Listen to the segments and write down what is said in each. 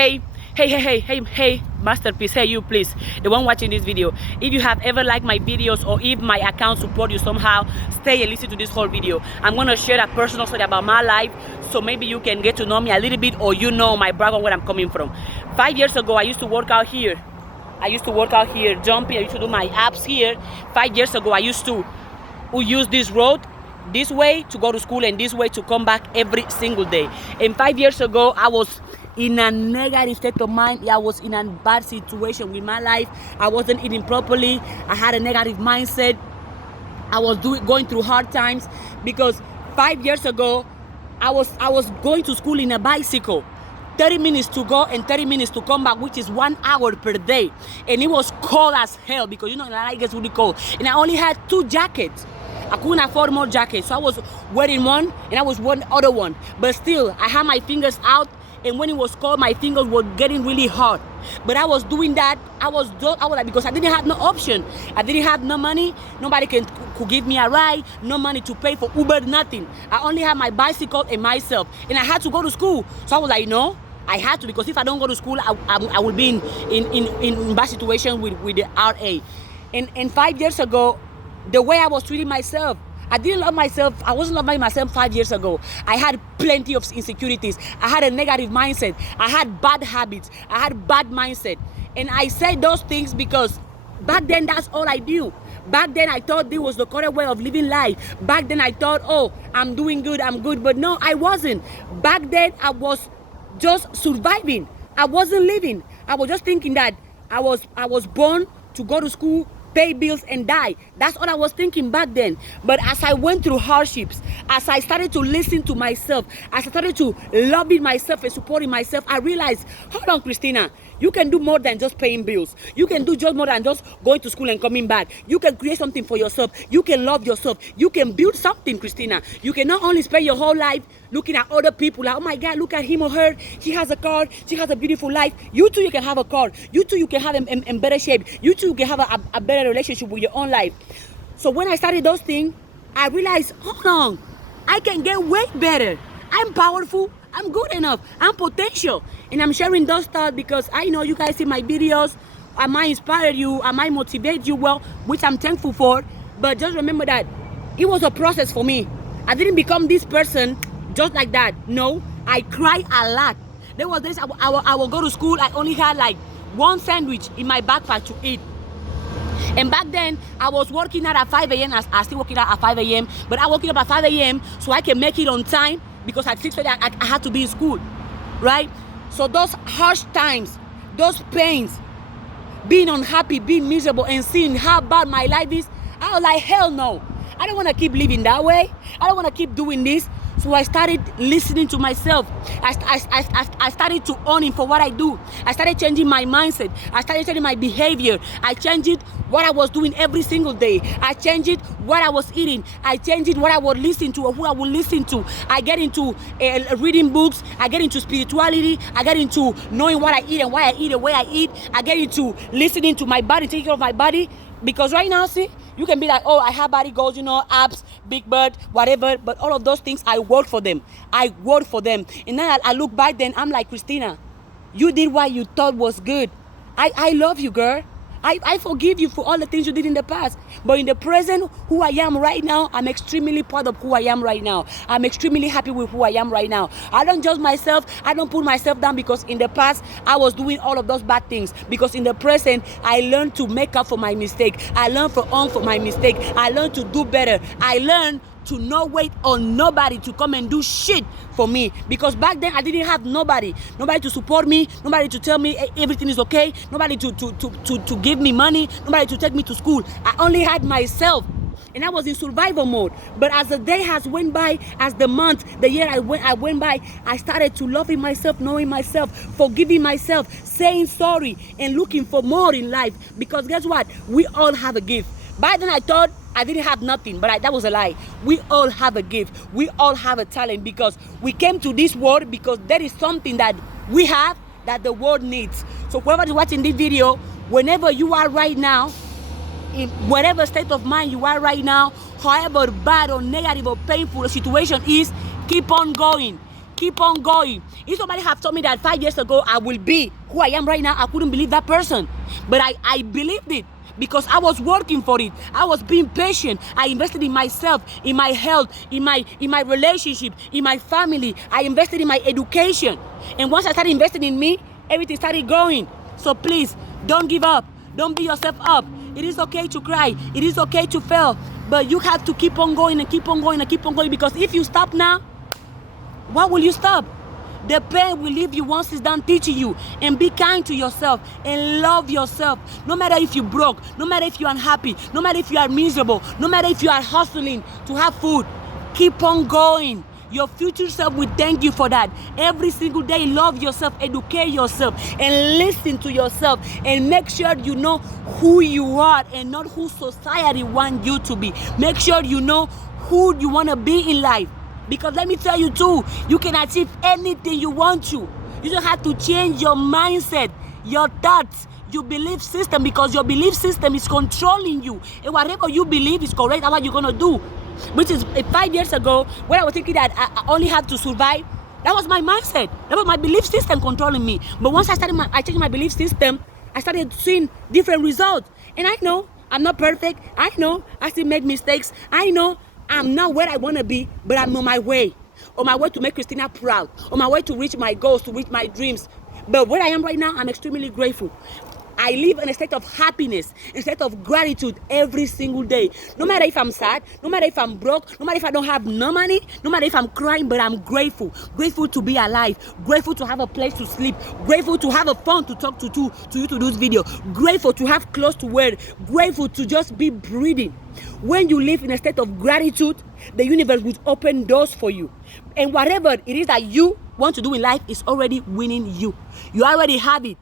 Hey, masterpiece, hey you please, the one watching this video, if you have ever liked my videos or if my account support you somehow, stay and listen to this whole video. I'm going to share a personal story about my life, so maybe you can get to know me a little bit, or you know my background, where I'm coming from. 5 years ago, I used to work out here. Jumping. I used to do my abs here. 5 years ago, I used to use this road this way to go to school and this way to come back every single day. And 5 years ago, I was in a negative state of mind. I was in a bad situation with my life. I wasn't eating properly. I had a negative mindset. I was going through hard times because 5 years ago, I was going to school in a bicycle. 30 minutes to go and 30 minutes to come back, which is 1 hour per day. And it was cold as hell because, you know, it gets really cold. And I only had 2 jackets. I couldn't afford more jackets. So I was wearing one and I was wearing the other one. But still, I had my fingers out. And when it was cold, my fingers were getting really hot. But I was doing that. I was like, because I didn't have no option. I didn't have no money. Nobody could give me a ride. No money to pay for Uber, nothing. I only had my bicycle and myself. And I had to go to school. So I was like, no, I had to, because if I don't go to school, I will be in bad situation with the RA. And 5 years ago, the way I was treating myself, I didn't love myself. I wasn't loving myself 5 years ago. I had plenty of insecurities. I had a negative mindset. I had bad habits. I had bad mindset. And I said those things because back then, that's all I knew. Back then, I thought this was the correct way of living life. Back then, I thought, oh, I'm doing good, I'm good. But no, I wasn't. Back then, I was just surviving. I wasn't living. I was just thinking that I was born to go to school, pay bills and die. That's all I was thinking back then. But as I went through hardships, as I started to listen to myself, as I started to loving myself and supporting myself, I realized, hold on, Christina, you can do more than just paying bills. You can do just more than just going to school and coming back. You can create something for yourself. You can love yourself. You can build something, Christina. You can not only spend your whole life looking at other people like, oh my God, look at him or her. She has a car. She has a beautiful life. You too, you can have a car. You too, you can have in better shape. You too, you can have a better relationship with your own life. So when I started those things, I realized, hold on, I can get way better. I'm powerful. I'm good enough. I'm potential. And I'm sharing those thoughts because I know you guys see my videos. I might inspire you. I might motivate you, well, which I'm thankful for. But just remember that it was a process for me. I didn't become this person just like that. No, I cry a lot. There was this, I will go to school. I only had like 1 sandwich in my backpack to eat. And back then, I was working out at 5 a.m. I still working out at 5 a.m. But I woke up at 5 a.m. so I can make it on time, because at 6:30 I had to be in school, right? So those harsh times, those pains, being unhappy, being miserable, and seeing how bad my life is, I was like, hell no. I don't want to keep living that way. I don't want to keep doing this. So I started listening to myself. I started to own it for what I do. I started changing my mindset. I started changing my behavior. I changed what I was doing every single day. I changed what I was eating. I changed what I would listen to or who I would listen to. I get into reading books. I get into spirituality. I get into knowing what I eat and why I eat and where I eat. I get into listening to my body, taking care of my body. Because right now, see, you can be like, oh, I have body goals, you know, abs, big butt, whatever. But all of those things, I work for them. I work for them. And then I look back then, I'm like, Christina, you did what you thought was good. I love you, girl. I forgive you for all the things you did in the past. But in the present, who I am right now, I'm extremely proud of who I am right now. I'm extremely happy with who I am right now. I don't judge myself. I don't put myself down because in the past, I was doing all of those bad things. Because in the present, I learned to make up for my mistake. I learned to own for my mistake. I learned to do better. I learned to not wait on nobody to come and do shit for me, because back then I didn't have nobody to support me, nobody to tell me everything is okay, nobody to give me money, nobody to take me to school. I only had myself, and I was in survival mode. But as the day has went by, as the month, the year I went by, I started to loving myself, knowing myself, forgiving myself, saying sorry, and looking for more in life. Because guess what? We all have a gift. Back then I thought I didn't have nothing, but that was a lie. We all have a gift. We all have a talent, because we came to this world because there is something that we have that the world needs. So whoever is watching this video, whenever you are right now, in whatever state of mind you are right now, however bad or negative or painful the situation is, keep on going. Keep on going. If somebody have told me that 5 years ago I will be who I am right now, I couldn't believe that person. But I believed it because I was working for it. I was being patient. I invested in myself, in my health, in my relationship, in my family. I invested in my education. And once I started investing in me, everything started going. So please, don't give up. Don't beat yourself up. It is okay to cry. It is okay to fail. But you have to keep on going and keep on going and keep on going, because if you stop now, what will you stop? The pain will leave you once it's done teaching you. And be kind to yourself and love yourself. No matter if you're broke, no matter if you're unhappy, no matter if you are miserable, no matter if you are hustling to have food, keep on going. Your future self will thank you for that. Every single day, love yourself, educate yourself, and listen to yourself, and make sure you know who you are and not who society wants you to be. Make sure you know who you want to be in life. Because let me tell you too, you can achieve anything you want to. You just have to change your mindset, your thoughts, your belief system, because your belief system is controlling you. And whatever you believe is correct, that's what you're going to do. Which is 5 years ago, when I was thinking that I only have to survive, that was my mindset. That was my belief system controlling me. But once I changed my belief system, I started seeing different results. And I know I'm not perfect. I know I still make mistakes. I know I'm not where I want to be, but I'm on my way. On my way to make Christina proud. On my way to reach my goals, to reach my dreams. But where I am right now, I'm extremely grateful. I live in a state of happiness, a state of gratitude every single day. No matter if I'm sad, no matter if I'm broke, no matter if I don't have no money, no matter if I'm crying, but I'm grateful. Grateful to be alive. Grateful to have a place to sleep. Grateful to have a phone to talk to you to do this video. Grateful to have clothes to wear. Grateful to just be breathing. When you live in a state of gratitude, the universe will open doors for you. And whatever it is that you want to do in life is already winning you. You already have it.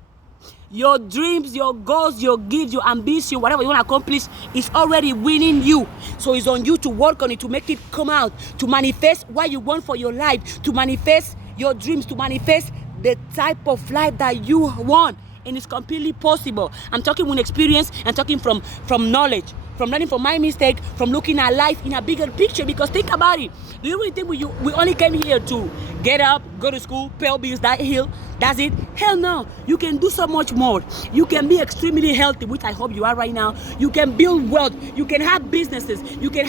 Your dreams, your goals, your gifts, your ambition, whatever you want to accomplish is already winning you. So it's on you to work on it, to make it come out, to manifest what you want for your life, to manifest your dreams, to manifest the type of life that you want. And it's completely possible. I'm talking with experience. I'm talking from knowledge, from learning from my mistake, from looking at life in a bigger picture. Because think about it. Do you really think we only came here to get up, go to school, pay bills, that's it? Hell no. You can do so much more. You can be extremely healthy, which I hope you are right now. You can build wealth. You can have businesses. You can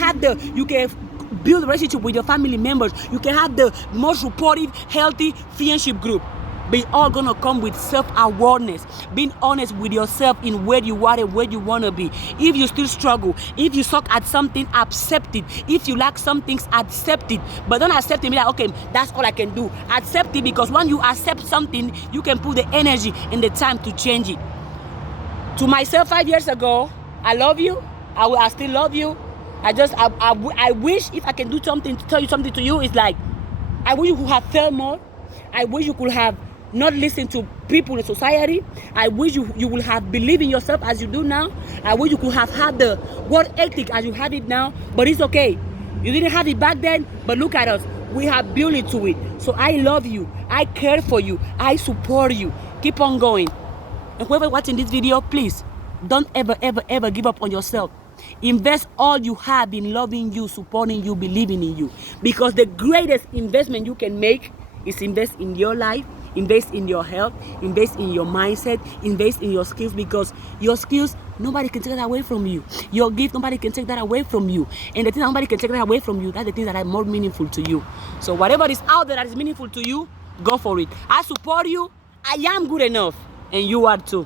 build a relationship with your family members. You can have the most supportive, healthy friendship group. But all gonna come with self-awareness, being honest with yourself in where you are and where you wanna be. If you still struggle, if you suck at something, accept it. If you lack some things, accept it. But don't accept it and be like, okay, that's all I can do. Accept it, because when you accept something, you can put the energy and the time to change it. To myself 5 years ago, I love you. I still love you. I wish if I can do something to tell you something to you, it's like, I wish you could have felt more. I wish you could have not listen to people in society. I wish you will have believed in yourself as you do now. I wish you could have had the work ethic as you have it now. But it's okay. You didn't have it back then, but look at us. We have built it to it. So I love you. I care for you. I support you. Keep on going. And whoever watching this video, please don't ever give up on yourself. Invest all you have in loving you, supporting you, believing in you. Because the greatest investment you can make is invest in your life, invest in your health, invest in your mindset, invest in your skills, because your skills, nobody can take that away from you. Your gift, nobody can take that away from you. And the thing that nobody can take that away from you, that's the things that are more meaningful to you. So whatever is out there that is meaningful to you, go for it. I support you. I am good enough. And you are too.